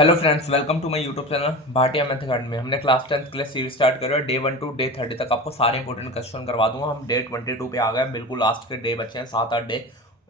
Hello friends, welcome to my YouTube channel Bhatia math academy में। हमने class 10th के लिए सीरीज स्टार्ट करा है। डे 1 टू डे 30 तक आपको सारे इंपॉर्टेंट क्वेश्चन करवा दूंगा। हम डे 22 पे आ गए, बिल्कुल लास्ट के डे बचे हैं, 7-8 डे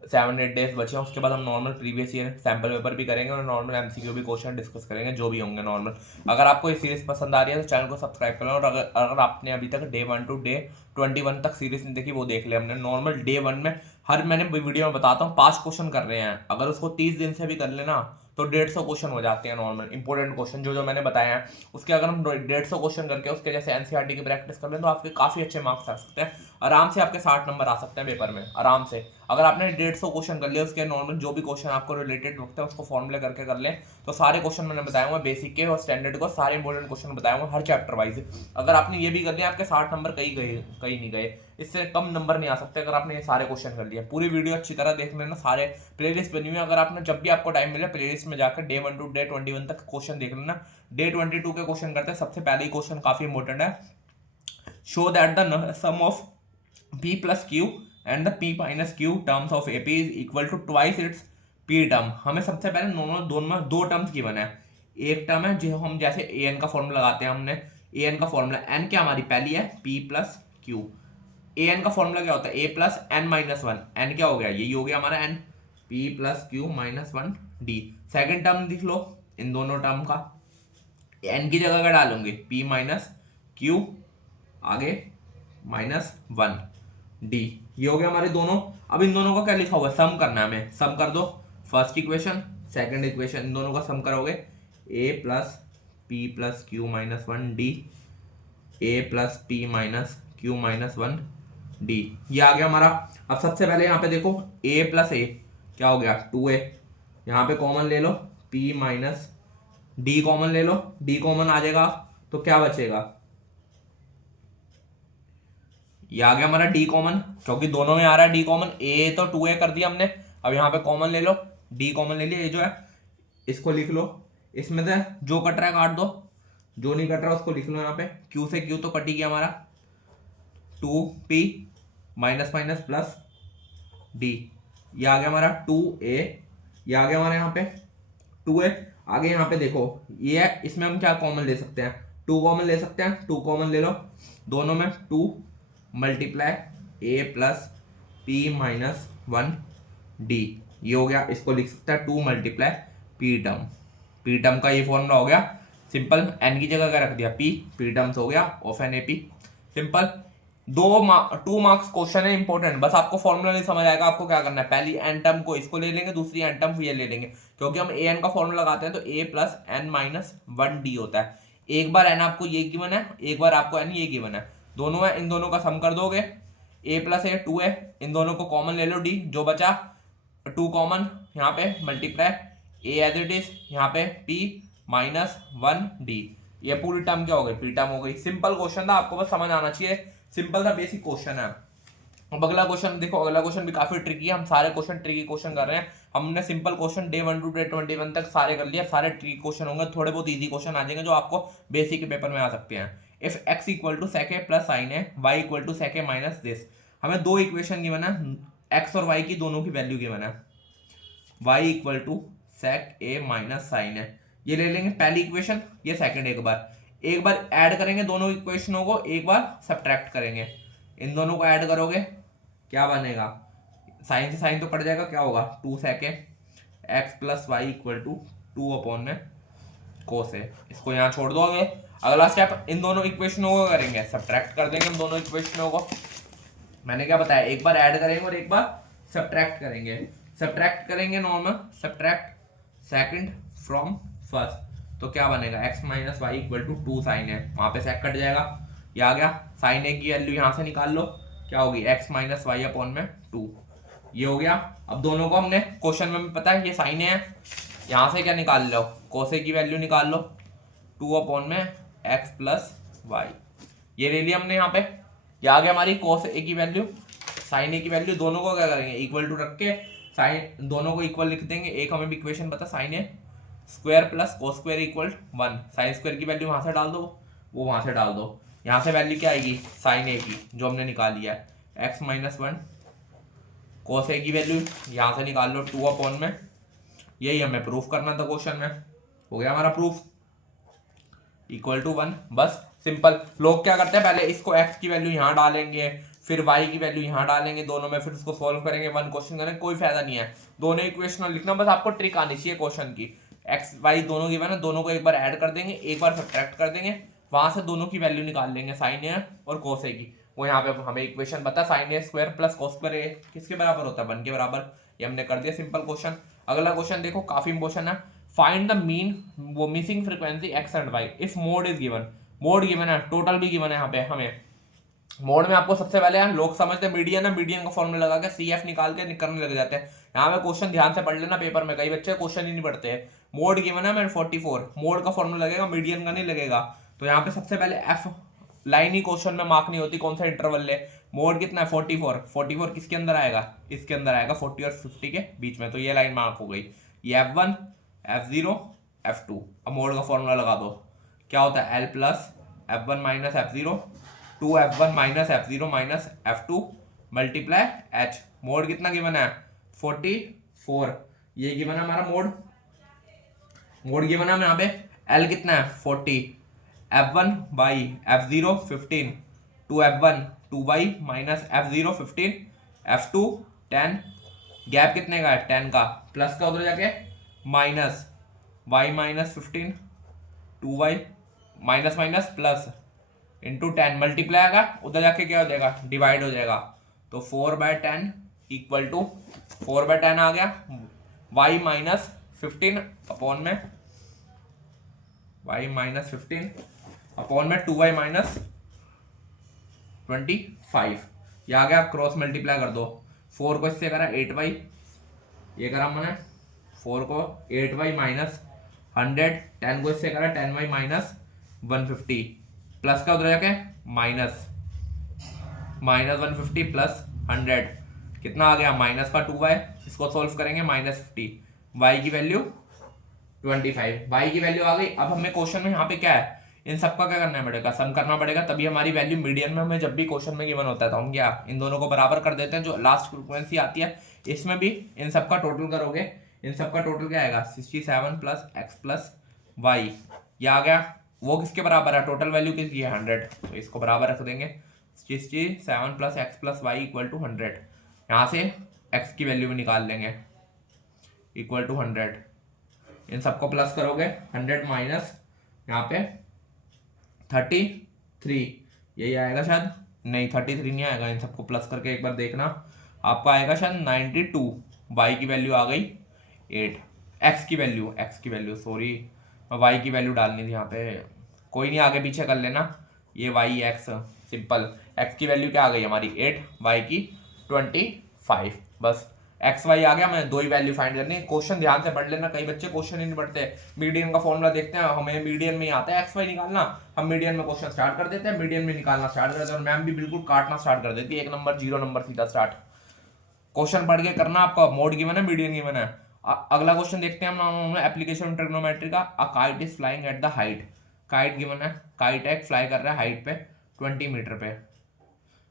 7-8 डेज बचे हैं। उसके बाद हम normal previous year sample paper भी करेंगे और नॉर्मल एमसीक्यू भी क्वेश्चन डिस्कस करेंगे, जो भी होंगे नॉर्मल। अगर आपको ये सीरीज पसंद आ रही है तो चैनल को सब्सक्राइब कर लो। और अगर आपने अभी तक डे 1 टू डे 21 तक सीरीज नहीं देखी, वो देख ले। हमने नॉर्मल डे 1 में हर मैंने वीडियो में बताता हूँ 5 क्वेश्चन कर रहे हैं। अगर उसको 30 दिन से भी कर लेना तो 150 क्वेश्चन हो जाते हैं नॉर्मल इंपॉर्टेंट क्वेश्चन जो जो मैंने बताया है। उसके अगर हम 150 क्वेश्चन करके उसके जैसे एनसीईआरटी की प्रैक्टिस कर लें तो आपके काफी अच्छे मार्क्स आ सकते हैं। आराम से आपके 60 नंबर आ सकते हैं पेपर में, आराम से। अगर आपने 150 क्वेश्चन कर लिया, उसके नॉर्मल जो भी क्वेश्चन आपको रिलेटेड लगता है उसको फॉर्मूले करके कर लें, तो सारे क्वेश्चन मैंने बताया हुआ बेसिक के और स्टैंडर्ड को, सारे इंपॉर्टेंट क्वेश्चन बताया हुआ हर चैप्टर वाइज। अगर आपने ये भी कर लिया, आपके 60 नंबर कहीं गए, कहीं नहीं गए। इससे कम नंबर नहीं आ सकते अगर आपने ये सारे क्वेश्चन कर लिया। पूरी वीडियो अच्छी तरह देख लेना, सारे प्लेलिस्ट बनी हुई है। अगर आपने जब भी आपको टाइम मिले प्लेलिस्ट में जाकर डे 1 टू डे 21 तक क्वेश्चन देख लेना। डे 22 के क्वेश्चन करते हैं। सबसे पहले ही क्वेश्चन काफी इंपॉर्टेंट है। Show that the sum of p plus q and the p minus q terms of ap is equal to twice its p term। हमें सबसे पहले दोनों में दो टर्म्स गिवन है। एक टर्म है जो हम जैसे an का फॉर्मूला लगाते हैं, हमने an का फॉर्मूला, n क्या हमारी पहली है p plus q। an का फॉर्मूला क्या होता है, a plus n minus 1। n क्या हो गया, यही हो गया हमारा n, p plus q minus 1 d। Second term लिख लो इन दोनों टर्म का, n की जगह क्या डालूंगे, p minus q, आगे माइनस 1 डी। ये हो गया हमारे दोनों। अब इन दोनों का क्या लिखा हुआ है, सम करना है हमें। सम कर दो, फर्स्ट इक्वेशन सेकंड इक्वेशन, इन दोनों का सम करोगे a plus P plus Q minus 1 D, A plus P minus Q minus 1 D. ये आ गया हमारा। अब सबसे पहले यहाँ पे देखो a प्लस ए क्या हो गया 2a, यहाँ पे कॉमन ले लो p माइनस डी, कॉमन ले लो, d कॉमन आ जाएगा तो क्या बचेगा, ये आ गया हमारा डी कॉमन, क्योंकि दोनों में आ रहा है डी कॉमन। ए तो 2a कर दिया हमने, अब यहाँ पे कॉमन ले लो, डी कॉमन ले लिया। ये जो है इसको लिख लो, इसमें से जो कट रहा है काट दो, जो नहीं कट रहा उसको लिख लो यहाँ पे। क्यू से क्यू तो कट ही गया हमारा, 2p minus minus plus D. ये आ गया हमारा 2a, ये आ गया हमारा यहाँ पे 2a। आगे यहाँ पे देखो ये है, इसमें हम क्या कॉमन ले सकते हैं, 2 कॉमन ले सकते हैं, 2 कॉमन ले लो दोनों में, 2 मल्टीप्लाई ए प्लस पी माइनस 1 डी। ये हो गया, इसको लिख सकता है 2 multiply P term. P term का ये फॉर्मूला हो गया सिंपल। एन की जगह क्या रख दिया, पी टर्म्स हो गया of an A P, simple. 2 marks question है इंपॉर्टेंट, बस आपको फॉर्मूला नहीं समझ आएगा, आपको क्या करना है, पहली एन टर्म को इसको ले लेंगे, दूसरी एन टर्म ये ले लेंगे, क्योंकि हम ए एन का फॉर्मूला लगाते हैं तो ए प्लस एन माइनस 1 डी होता है। एक बार एन आपको ये गिवन है, एक बार आपको एन ये गिवन है, दोनों है, इन दोनों का सम कर दोगे, a प्लस ए 2 है, इन दोनों को कॉमन ले लो d, जो बचा 2 कॉमन यहाँ पे multiply a as it is, यहाँ पे p माइनस 1 d। ये पूरी टर्म क्या हो गई, पी टर्म हो गई। सिंपल क्वेश्चन था, आपको बस समझ आना चाहिए, सिंपल था, बेसिक क्वेश्चन है। अब अगला क्वेश्चन देखो, अगला क्वेश्चन भी काफी ट्रिकी है। हम सारे क्वेश्चन ट्रिकी क्वेश्चन कर रहे हैं। हमने simple question day 1 to day 21 तक सारे कर लिया, सारे ट्रिकी क्वेश्चन होंगे, थोड़े बहुत इजी क्वेश्चन आ जाएंगे जो आपको बेसिक के पेपर में आ सकते हैं। If x equal to sec a plus sin a, y equal to sec a minus this. हमें दो इक्वेशन गिवन है, x और y की दोनों की वैल्यू गिवन है, y equal to sec a minus sin a। ये ले लेंगे पहली इक्वेशन, ये सेकंड। एक बार ऐड करेंगे दोनों इक्वेशनों को, एक बार सब्ट्रैक्ट करेंगे। इन दोनों को ऐड करोगे क्या बनेगा, साइन से साइन तो कट जाएगा, क्या होगा 2 sec a x plus y equal to 2 upon में कोस है। इसको यहाँ छोड़ दो। आगे अगला स्टेप, इन दोनों इक्वेशनों को करेंगे, सब्ट्रैक्ट कर देंगे हम दोनों इक्वेशनों को। मैंने क्या बताया, एक बार ऐड करेंगे और एक बार सब्ट्रैक्ट करेंगे। सब्ट्रैक्ट करेंगे normal, subtract second from first, तो क्या बनेगा x minus y equal to 2 sine है, वहां पे सेक कट जाएगा, ये आ गया। साइन ए की वैल्यू यहाँ से निकाल लो, क्या होगी x माइनस वाई अपॉन में 2, ये हो गया। अब दोनों को हमने क्वेश्चन में पता है ये साइन है, यहाँ से क्या निकाल लो, कोसे की वैल्यू निकाल लो, 2 अपॉन में x प्लस वाई, ये ले लिया हमने यहाँ पे। ये आ गया हमारी कोस ए की वैल्यू, साइन ए की वैल्यू। दोनों को क्या करेंगे, इक्वल टू रख के साइन दोनों को इक्वल लिख देंगे। एक हमें इक्वेशन पता, sine A square plus cos square equal 1, sine square की वैल्यू वहाँ से डाल दो, वो वहाँ से डाल दो। यहाँ से वैल्यू क्या आएगी, साइन ए की जो हमने निकाल लिया है, x माइनस 1, कोस ए की वैल्यू यहाँ से निकाल लो 2 अपॉन में, यही हमें प्रूफ करना था क्वेश्चन में, हो गया हमारा प्रूफ, इक्वल टू 1। बस सिंपल। लोग क्या करते हैं, पहले इसको x की वैल्यू यहाँ डालेंगे, फिर y की वैल्यू यहाँ डालेंगे दोनों में, फिर उसको सॉल्व करेंगे, वन क्वेश्चन करेंगे, कोई फायदा नहीं है। दोनों इक्वेशन लिखना, बस आपको ट्रिक आनी चाहिए क्वेश्चन की। x y दोनों गिवन है, दोनों को एक बार ऐड कर देंगे, एक बार सब्ट्रैक्ट कर देंगे, वहां से दोनों की वैल्यू निकाल लेंगे, साइन ए और कोस ए की। वो यहाँ पे हमें इक्वेशन पता, sine A square plus cos square ए किसके बराबर होता है, 1 के बराबर। ये हमने कर दिया सिंपल क्वेश्चन। अगला क्वेश्चन देखो, काफी इंपॉर्टेंट है। फाइंड द मीन वो missing frequency x and y if mode is given. Mode given है, टोटल भी गिवन है यहाँ पे हमें। मोड में आपको सबसे पहले लोग समझते हैं मीडियन है, मीडियन का फॉर्मूला लगा के CF निकाल के करने लग जाते हैं। यहाँ पे क्वेश्चन ध्यान से पढ़ लेना पेपर में, कई बच्चे क्वेश्चन ही नहीं पढ़ते हैं। मोड गिवन है मेरे 44, मोड का फॉर्मूला लगेगा, मीडियन का नहीं लगेगा। तो यहाँ पे सबसे पहले F लाइन ही क्वेश्चन में मार्क नहीं होती, कौन सा इंटरवल ले। मोड कितना है 44, 44 किसके अंदर आएगा, इसके अंदर आएगा 40 और 50 के बीच में, तो ये लाइन मार्क हो गई। ये F1 F0 F2। अब मोड का फॉर्मूला लगा दो, क्या होता है L plus F1 minus F0, 2F1 minus F0 minus F2 multiply H। Mode कितना गिवन है 44, ये गिवन है हमारा मोड। मोड गिवन है यहाँ पे, L कितना है 40, F1 by F0 15, 2F1 2y minus F0 15, F2 10, gap कितने का है 10 का, प्लस का उधर जाके minus y minus 15, 2y minus minus plus into 10 multiply आएगा, उधर जाके क्या हो जाएगा डिवाइड हो जाएगा। तो 4/10 इक्वल टू 4/10 आ गया, y माइनस 15 अपॉन में y माइनस 15 अपॉन में 2y माइनस 25, ये आ गया। क्रॉस मल्टीप्लाई कर दो, 4 को इससे करा 8y, ये करा मैंने 4 को 8y माइनस 100, 10 को इससे करा 10y माइनस 150, प्लस का उधर जाके माइनस 150 प्लस 100 कितना आ गया माइनस का 2y, इसको सॉल्व करेंगे -50, y की वैल्यू 25, y की वैल्यू आ गई। अब हमें क्वेश्चन में यहाँ पे क्या है, इन सबका क्या करना पड़ेगा, सम करना पड़ेगा, तभी हमारी वैल्यू मीडियन में हमें जब भी क्वेश्चन में गिवन होता है तो हम क्या इन दोनों को बराबर कर देते हैं। जो लास्ट फ्रीक्वेंसी आती है इसमें भी इन सबका टोटल करोगे, इन सबका टोटल क्या आएगा 67 प्लस एक्स प्लस वाई, ये आ गया। वो किसके बराबर है, टोटल वैल्यू किसकी है 100, तो इसको बराबर रख देंगे 67 plus x plus y equal to 100। यहाँ से एक्स की वैल्यू भी निकाल लेंगे इक्वल टू 100, इन सबको प्लस करोगे 100 माइनस यहाँ पे 33, यही आएगा शायद, नहीं 33 नहीं आएगा, इन सबको प्लस करके एक बार देखना, आपका आएगा शायद 92। वाई की वैल्यू आ गई 8, एक्स की वैल्यू सॉरी वाई की वैल्यू डालनी थी यहाँ पे, कोई नहीं आगे पीछे कर लेना, ये वाई एक्स सिंपल। एक्स की वैल्यू क्या आ गई हमारी 8, वाई की 25, बस एक्स वाई आ गया। मैंने दो ही वैल्यू फाइंड करनी है। क्वेश्चन ध्यान से पढ़ लेना, कई बच्चे क्वेश्चन ही नहीं पढ़ते, मीडियन का फॉर्मूला देखते हैं, हमें मीडियन में ही आता है एक्स वाई निकालना, हम मीडियन में क्वेश्चन स्टार्ट कर देते हैं, मीडियन में निकालना स्टार्ट कर देते हैं, और मैम भी बिल्कुल काटना स्टार्ट कर देती है, 1 नंबर 0 नंबर सीधा स्टार्ट। क्वेश्चन पढ़ के करना, आपका मोड गिवन है, मीडियन गिवन है। अगला क्वेश्चन देखते हैं हम एप्लीकेशन ट्रिग्नोमेट्री का। A kite is flying at the height, kite given है, काइट एक फ्लाई कर रहा है हाइट पे 20 मीटर पे,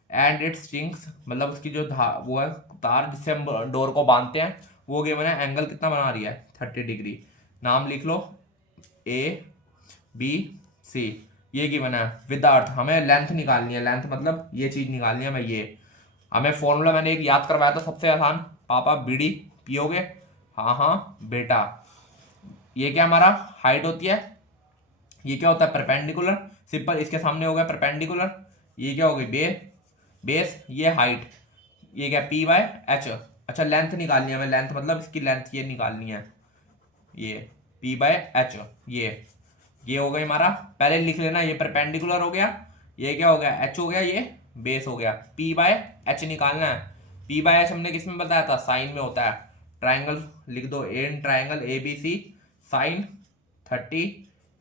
एंड इट स्टिंग्स मतलब उसकी जो वो है तार जिससे हम डोर को बांधते हैं वो गिवन है, एंगल कितना बना रही है 30 डिग्री। नाम लिख लो ABC, ये गिवन है। विद अर्थ हमें लेंथ निकालनी है, लेंथ मतलब ये चीज निकालनी है, मैं ये हमें फॉर्मूला मैंने एक याद करवाया था सबसे आसान, पापा बीड़ी पियोगे, हाँ बेटा। ये क्या हमारा हाइट होती है, ये क्या होता है परपेंडिकुलर, सिंपल इसके सामने हो गया परपेंडिकुलर, ये क्या हो गई बेस, ये हाइट, ये क्या P/H। अच्छा लेंथ निकालनी है हमें, लेंथ मतलब इसकी लेंथ ये निकालनी है, ये P/H, ये हो गई हमारा, पहले लिख लेना, ये परपेंडिकुलर हो गया, ये क्या हो गया H हो गया, ये बेस हो गया, P/H निकालना है। P/H हमने किस में बताया था, साइन में होता है। ट्राइंगल लिख दो, in triangle ABC sine 30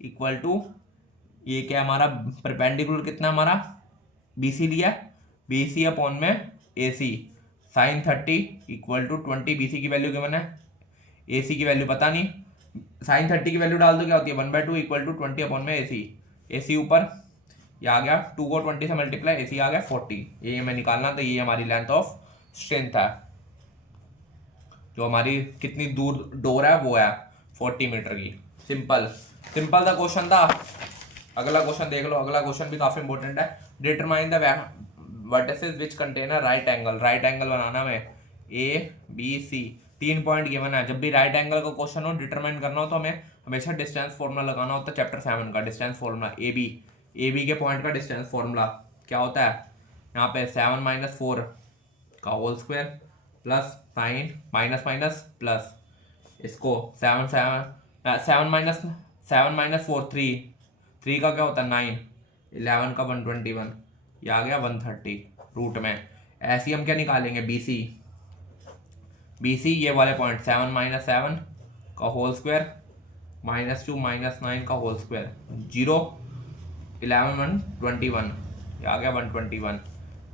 equal to, ये क्या हमारा परपेंडिकुलर कितना हमारा BC लिया, BC अपॉन में AC sine 30 equal to 20, BC की वैल्यू क्या है, AC की वैल्यू पता नहीं, साइन 30 की वैल्यू डाल दो क्या होती है 1/2 इक्वल टू 20 अपॉन में AC ऊपर, ये आ गया 2 को 20 से मल्टीप्लाई, AC आ गया 40, ये हमें निकालना, तो ये हमारी लेंथ ऑफ स्ट्रेंथ है, जो हमारी कितनी दूर डोर है वो है 40 मीटर की। सिंपल सिंपल सा क्वेश्चन था। अगला क्वेश्चन देख लो, अगला क्वेश्चन भी काफी इंपॉर्टेंट है। Determine the vertices which contain a right angle. Right angle बनाना में A B C 3 point given है। जब भी राइट एंगल का क्वेश्चन हो, डिटरमाइन करना हो, तो हमें हमेशा डिस्टेंस फॉर्मूला लगाना होता है चैप्टर 7 का। डिस्टेंस फॉर्मूला ए बी के पॉइंट का डिस्टेंस फॉर्मूला क्या होता है, यहाँ पे 7 - 4 का whole square plus 9 minus minus plus इसको 7 - 4 3 का क्या होता है 9, 11 का 121, ये आ गया 130 रूट में। ऐसे ही हम क्या निकालेंगे बी सी ये वाले पॉइंट 7 - 7 का होल स्क्वायर -2 - 9 का होल स्क्वायर 0 11 121, ये आ गया 121।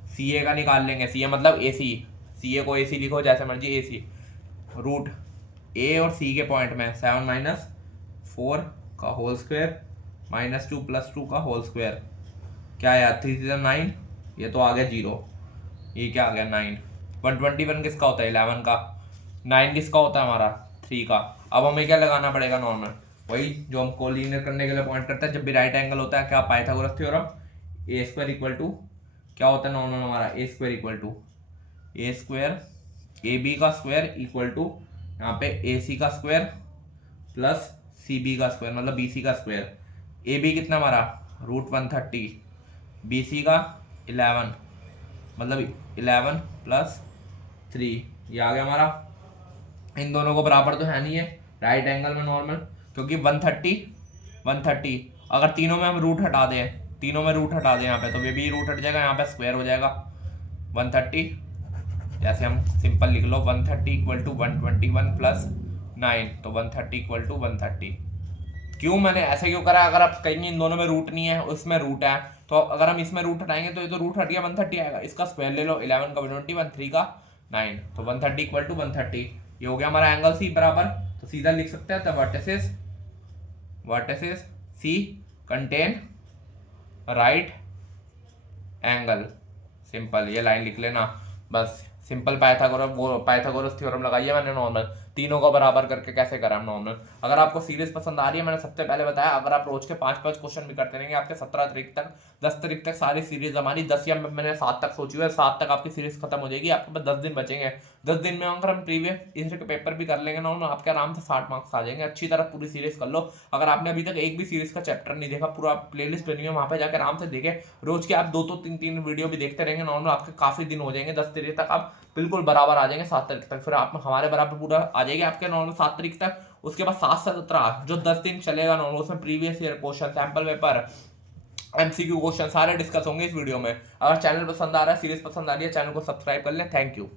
सी ए का निकाल लेंगे, सी ए मतलब ए सी ए को ए सी लिखो जैसे मर्जी, ए सी रूट ए और सी के पॉइंट में 7 - 4 का होल स्क्वायर -2 + 2 का होल स्क्वायर क्या है यार 3 3 9, ये तो आ गया 0, ये क्या आ गया 9। 121 किसका होता है 11 का, 9 किसका होता है हमारा 3 का। अब हमें क्या लगाना पड़ेगा नॉर्मल, वही जो हम कोलिनियर करने के लिए पॉइंट करता है। जब भी राइट एंगल होता है क्या Pythagoras theorem, A square equal to क्या होता है नॉर्मल हमारा A square equal to A square A B का स्क्वायर इक्वल टू यहाँ पे ए सी का स्क्वायर प्लस सी बी का स्क्वायर मतलब बी सी का स्क्वायर। ए बी कितना हमारा √130, बी सी का 11 मतलब 11 + 3, ये आ गया हमारा। इन दोनों को बराबर तो है नहीं है राइट एंगल में नॉर्मल, क्योंकि 130 अगर तीनों में हम रूट हटा दें, तीनों में रूट हटा दें यहाँ पे, तो ये भी रूट हट जाएगा, यहाँ पे स्क्वायर हो जाएगा 130। जैसे हम सिंपल लिख लो 130 = 121 + 9, तो 130 = 130। क्यों मैंने ऐसे क्यों करा, अगर आप कहेंगे इन दोनों में रूट नहीं है उसमें रूट है, तो अगर हम इसमें रूट हटाएंगे तो ये तो रूट हट गया 130 आएगा। इसका स्क्वायर ले लो 11 का 121, 3 का 9, तो 130 = 130। ये हो गया हमारा एंगल सी बराबर। तो सीधा लिख सकते हैं the vertices C contain right angle. Simple ये लाइन लिख लेना बस। सिंपल पाइथागोरस थ्योरम लगाइए मैंने नॉर्मल, तीनों को बराबर करके कैसे करा नॉर्मल। अगर आपको सीरीज पसंद आ रही है, मैंने सबसे पहले बताया, अगर आप रोज के 5-5 क्वेश्चन भी करते रहेंगे, आपके 17 तारीख तक 10 तारीख तक सारी सीरीज हमारी 10 या मैंने 7 तक सोची हुई है, 7 तक आपकी सीरीज खत्म हो जाएगी। आपके पास 10 दिन बचेंगे, 10 दिन में अगर हम प्रीवियस ईयर के पेपर भी कर लेंगे नॉर्मल, आपके आराम से 60 मार्क्स आ जाएंगे। अच्छी तरह पूरी सीरीज कर लो। अगर आपने अभी तक एक भी सीरीज का चैप्टर नहीं देखा, पूरा प्लेलिस्ट बनी है, वहाँ पे जाकर आराम से देखें। रोज के आप 2-2 3-3 वीडियो भी देखते रहेंगे नॉर्मल, आपके काफी दिन हो जाएंगे। 10 तारीख तक आप बिल्कुल बराबर आ जाएंगे, 7 तारीख तक फिर आप हमारे बराबर पूरा आ जाएंगे आपके नॉर्मल 7 तारीख तक। उसके बाद 7 से 17 जो 10 दिन चलेगा नॉर्मल, उसमें previous year question, sample paper, MCQ question सारे डिस्कस होंगे इस वीडियो में। अगर चैनल पसंद आ रहा है, सीरीज पसंद आ रही है, चैनल को सब्सक्राइब कर लें। Thank you.